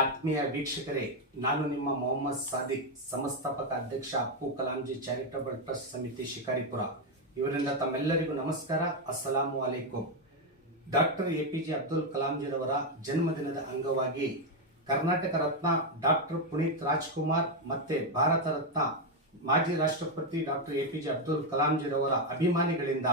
ಆತ್ಮೀಯ ವೀಕ್ಷಕರೇ, ನಾನು ನಿಮ್ಮ ಮೊಹಮ್ಮದ್ ಸಾದಿಕ್, ಸಂಸ್ಥಾಪಕ ಅಧ್ಯಕ್ಷ ಅಪ್ಪು ಕಲಾಂಜಿ ಚಾರಿಟಬಲ್ ಟ್ರಸ್ಟ್ ಸಮಿತಿ ಶಿಕಾರಿಪುರ. ಇವರಿಂದ ತಮ್ಮೆಲ್ಲರಿಗೂ ನಮಸ್ಕಾರ, ಅಸ್ಸಲಾಮು ಅಲೈಕುಂ. Doctor A P J Abdul ಕಲಾಂಜಿರವರ ಜನ್ಮದಿನದ ಅಂಗವಾಗಿ ಕರ್ನಾಟಕ ರತ್ನ ಡಾಕ್ಟರ್ ಪುನೀತ್ ರಾಜ್ಕುಮಾರ್ ಮತ್ತೆ ಭಾರತ ರತ್ನ ಮಾಜಿ ರಾಷ್ಟ್ರಪತಿ doctor A P J Abdul ಕಲಾಂಜಿರವರ ಅಭಿಮಾನಿಗಳಿಂದ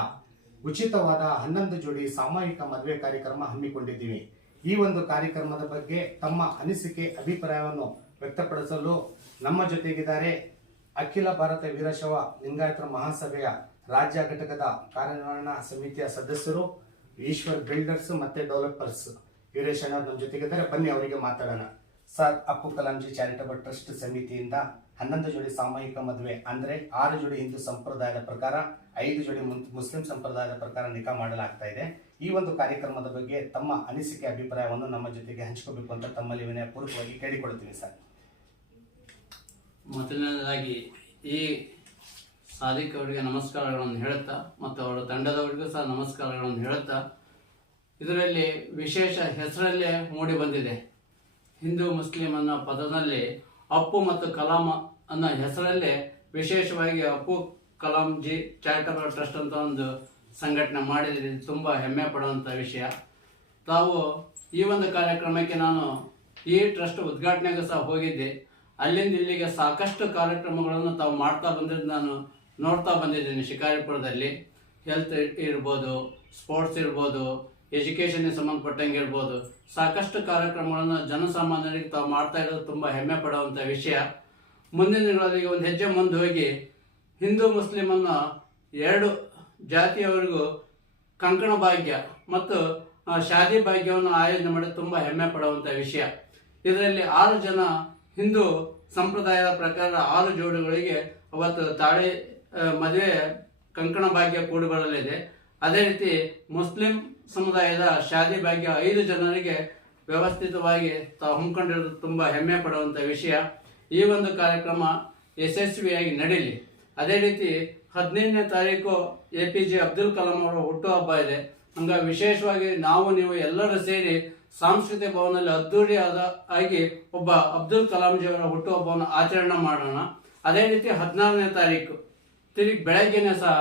ಉಚಿತವಾದ ಹನ್ನೊಂದು ಜೋಡಿ ಸಾಮೂಹಿಕ ಮದುವೆ ಕಾರ್ಯಕ್ರಮ ಹಮ್ಮಿಕೊಂಡಿದ್ದೀವಿ. ಈ ಒಂದು ಕಾರ್ಯಕ್ರಮದ ಬಗ್ಗೆ ತಮ್ಮ ಅನಿಸಿಕೆ, ಅಭಿಪ್ರಾಯವನ್ನು ವ್ಯಕ್ತಪಡಿಸಲು ನಮ್ಮ ಜೊತೆಗಿದ್ದಾರೆ ಅಖಿಲ ಭಾರತ ವೀರಶವ ಲಿಂಗಾಯತರ ಮಹಾಸಭೆಯ ರಾಜ್ಯ ಘಟಕದ ಕಾರ್ಯನಿರ್ವಹಣಾ ಸಮಿತಿಯ ಸದಸ್ಯರು ಈಶ್ವರ್ ಬಿಲ್ಡರ್ಸ್ ಮತ್ತೆ ಡೆವಲಪರ್ಸ್ ವೀರೇಶ್ ನಮ್ಮ ಜೊತೆಗಿದ್ದಾರೆ. ಬನ್ನಿ ಅವರಿಗೆ ಮಾತಾಡೋಣ. Sir, Appu Kalamji charitable trust ಸಮಿತಿಯಿಂದ ಹನ್ನೊಂದು ಜೋಡಿ ಸಾಮೂಹಿಕ ಮದುವೆ ಅಂದ್ರೆ ಆರು ಜೋಡಿ ಹಿಂದೂ ಸಂಪ್ರದಾಯದ ಪ್ರಕಾರ, ಐದು ಜೋಡಿ ಮುಸ್ಲಿಂ ಸಂಪ್ರದಾಯದ ಪ್ರಕಾರ ನಿಖಾ ಮಾಡಲಾಗ್ತಾ ಇದೆ. ಈ ಒಂದು ಕಾರ್ಯಕ್ರಮದ ಬಗ್ಗೆ ತಮ್ಮ ಅನಿಸಿಕೆ, ಅಭಿಪ್ರಾಯವನ್ನು ನಮ್ಮ ಜೊತೆಗೆ ಹಂಚಿಕೊಳ್ಬೇಕು ಅಂತ ತಮ್ಮಲ್ಲಿ ವಿನಯಪೂರ್ವಕವಾಗಿ ಕೇಳಿಕೊಳ್ತೀನಿ ಸರ್. ಮೊದಲನೇದಾಗಿ, ಈ ಸಾಧಿಕ ಅವರಿಗೆ ನಮಸ್ಕಾರಗಳನ್ನು ಹೇಳುತ್ತಾ ಮತ್ತು ಅವರ ತಂಡದವರಿಗೂ ಸಹ ನಮಸ್ಕಾರಗಳನ್ನು ಹೇಳುತ್ತಾ, ಇದರಲ್ಲಿ ವಿಶೇಷ ಹೆಸರಲ್ಲೇ ಮೂಡಿ ಬಂದಿದೆ ಹಿಂದೂ ಮುಸ್ಲಿಂ ಅನ್ನೋ ಪದದಲ್ಲಿ ಅಪ್ಪು ಮತ್ತು ಕಲಾಂ ಅನ್ನೋ ಹೆಸರಲ್ಲೇ ವಿಶೇಷವಾಗಿ ಅಪ್ಪು ಕಲಾಂಜಿ ಚಾರಿಟಬಲ್ ಟ್ರಸ್ಟ್ ಅಂತ ಒಂದು ಸಂಘಟನೆ ಮಾಡಿದ್ರೆ ತುಂಬ ಹೆಮ್ಮೆ ಪಡುವಂಥ ವಿಷಯ. ತಾವು ಈ ಒಂದು ಕಾರ್ಯಕ್ರಮಕ್ಕೆ ನಾನು ಈ ಟ್ರಸ್ಟ್ ಉದ್ಘಾಟನೆಗೂ ಸಹ ಹೋಗಿದ್ದೆ. ಅಲ್ಲಿಂದ ಇಲ್ಲಿಗೆ ಸಾಕಷ್ಟು ಕಾರ್ಯಕ್ರಮಗಳನ್ನು ತಾವು ಮಾಡ್ತಾ ಬಂದಿದ್ದು ನಾನು ನೋಡ್ತಾ ಬಂದಿದ್ದೀನಿ. ಶಿಕಾರಿಪುರದಲ್ಲಿ ಹೆಲ್ತ್ ಇರ್ಬೋದು ಸ್ಪೋರ್ಟ್ಸ್ ಇರ್ಬೋದು ಎಜುಕೇಷನ್ಗೆ ಸಂಬಂಧಪಟ್ಟಂಗೆ ಇರ್ಬೋದು. ಸಾಕಷ್ಟು ಕಾರ್ಯಕ್ರಮಗಳನ್ನು ಜನಸಾಮಾನ್ಯರಿಗೆ ತಾವು ಮಾಡ್ತಾ ಇರೋದು ತುಂಬ ಹೆಮ್ಮೆ ಪಡುವಂಥ ವಿಷಯ. ಮುಂದಿನ ದಿನಗಳಲ್ಲಿ ಒಂದು ಹೆಜ್ಜೆ ಮುಂದೆ ಹೋಗಿ ಹಿಂದೂ ಮುಸ್ಲಿಮನ್ನು ಎರಡು ಜಾತಿಯವರಿಗೂ ಕಂಕಣ ಭಾಗ್ಯ ಮತ್ತು ಶಾದಿ ಭಾಗ್ಯವನ್ನು ಆಯೋಜನೆ ಮಾಡಿ ತುಂಬ ಹೆಮ್ಮೆ ಪಡುವಂಥ ವಿಷಯ. ಇದರಲ್ಲಿ ಆರು ಜನ ಹಿಂದೂ ಸಂಪ್ರದಾಯದ ಪ್ರಕಾರ ಆರು ಜೋಡಿಗಳಿಗೆ ಅವತ್ತು ತಾಳಿ ಮದುವೆ ಕಂಕಣ ಭಾಗ್ಯ ಕೂಡಿ ಬರಲಿದೆ. ಅದೇ ರೀತಿ ಮುಸ್ಲಿಂ ಸಮುದಾಯದ ಶಾದಿ ಭಾಗ್ಯ ಐದು ಜನರಿಗೆ ವ್ಯವಸ್ಥಿತವಾಗಿ ತಾವು ಹಮ್ಮಿಕೊಂಡಿರೋದು ತುಂಬ ಹೆಮ್ಮೆ ಪಡುವಂಥ ವಿಷಯ. ಈ ಒಂದು ಕಾರ್ಯಕ್ರಮ ಯಶಸ್ವಿಯಾಗಿ ನಡೀಲಿ. ಅದೇ ರೀತಿ ಹದಿನೈದನೇ ತಾರೀಕು A P J Abdul Kalam ಅವರ ಹುಟ್ಟುಹಬ್ಬ ಇದೆ. ಹಂಗಾಗಿ ವಿಶೇಷವಾಗಿ ನಾವು, ನೀವು ಎಲ್ಲರೂ ಸೇರಿ ಸಾಂಸ್ಕೃತಿಕ ಭವನದಲ್ಲಿ ಅದ್ದೂರಿಯಾದ ಆಗಿ ಒಬ್ಬ ಅಬ್ದುಲ್ ಕಲಾಂಜಿಯವರ ಹುಟ್ಟುಹಬ್ಬವನ್ನು ಆಚರಣೆ ಮಾಡೋಣ. ಅದೇ ರೀತಿ ಹದಿನಾರನೇ ತಾರೀಕು ತಿರುಗಿ ಬೆಳಗ್ಗೆನೆ ಸಹ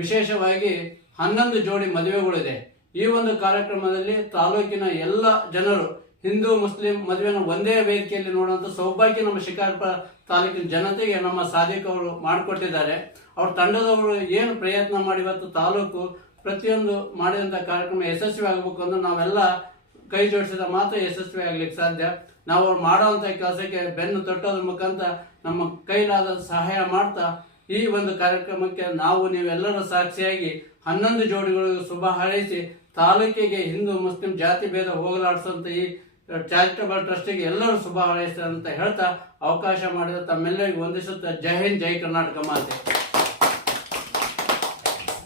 ವಿಶೇಷವಾಗಿ ಹನ್ನೊಂದು ಜೋಡಿ ಮದುವೆಗಳಿದೆ. ಈ ಒಂದು ಕಾರ್ಯಕ್ರಮದಲ್ಲಿ ತಾಲೂಕಿನ ಎಲ್ಲ ಜನರು ಹಿಂದೂ, ಮುಸ್ಲಿಂ ಮದುವೆನ ಒಂದೇ ವೇದಿಕೆಯಲ್ಲಿ ನೋಡುವಂತ ಸೌಭಾಗ್ಯ ನಮ್ಮ ಶಿಕಾರಪುರ ತಾಲೂಕಿನ ಜನತೆಗೆ ನಮ್ಮ ಸಾಧಕ ಅವರು ಮಾಡಿಕೊಟ್ಟಿದ್ದಾರೆ. ಅವ್ರ ತಂಡದವರು ಏನು ಪ್ರಯತ್ನ ಮಾಡಿ ಇವತ್ತು ತಾಲೂಕು ಪ್ರತಿಯೊಂದು ಮಾಡಿದಂಥ ಕಾರ್ಯಕ್ರಮ ಯಶಸ್ವಿ ಆಗಬೇಕು ಅಂದ್ರೆ ನಾವೆಲ್ಲ ಕೈ ಜೋಡಿಸಿದ ಮಾತ್ರ ಯಶಸ್ವಿ ಆಗ್ಲಿಕ್ಕೆ ಸಾಧ್ಯ. ನಾವು ಅವ್ರು ಮಾಡುವಂತ ಕೆಲಸಕ್ಕೆ ಬೆನ್ನು ತೊಟ್ಟೋದ್ರ ಮುಖಾಂತರ ನಮ್ಮ ಕೈಲಾದ ಸಹಾಯ ಮಾಡ್ತಾ ಈ ಒಂದು ಕಾರ್ಯಕ್ರಮಕ್ಕೆ ನಾವು ನೀವೆಲ್ಲರೂ ಸಾಕ್ಷಿಯಾಗಿ ಹನ್ನೊಂದು ಜೋಡಿಗಳಿಗೂ ಶುಭ ಹಾರೈಸಿ ತಾಲೂಕಿಗೆ ಹಿಂದೂ, ಮುಸ್ಲಿಂ ಜಾತಿ ಭೇದ ಹೋಗಲಾಡಿಸುವಂತ ಈ ಚಾರಿಟಬಲ್ ಟ್ರಸ್ಟಿಗೆ ಎಲ್ಲರೂ ಶುಭ ಹಾರೈಸ್ತಾರೆ ಅಂತ ಹೇಳ್ತಾ ಅವಕಾಶ ಮಾಡಿದ ತಮ್ಮೆಲ್ಲರಿಗೂ ವಂದಿಸುತ್ತಾ ಜೈ ಹಿಂದ್, ಜೈ ಕರ್ನಾಟಕ ಮಾತೆ.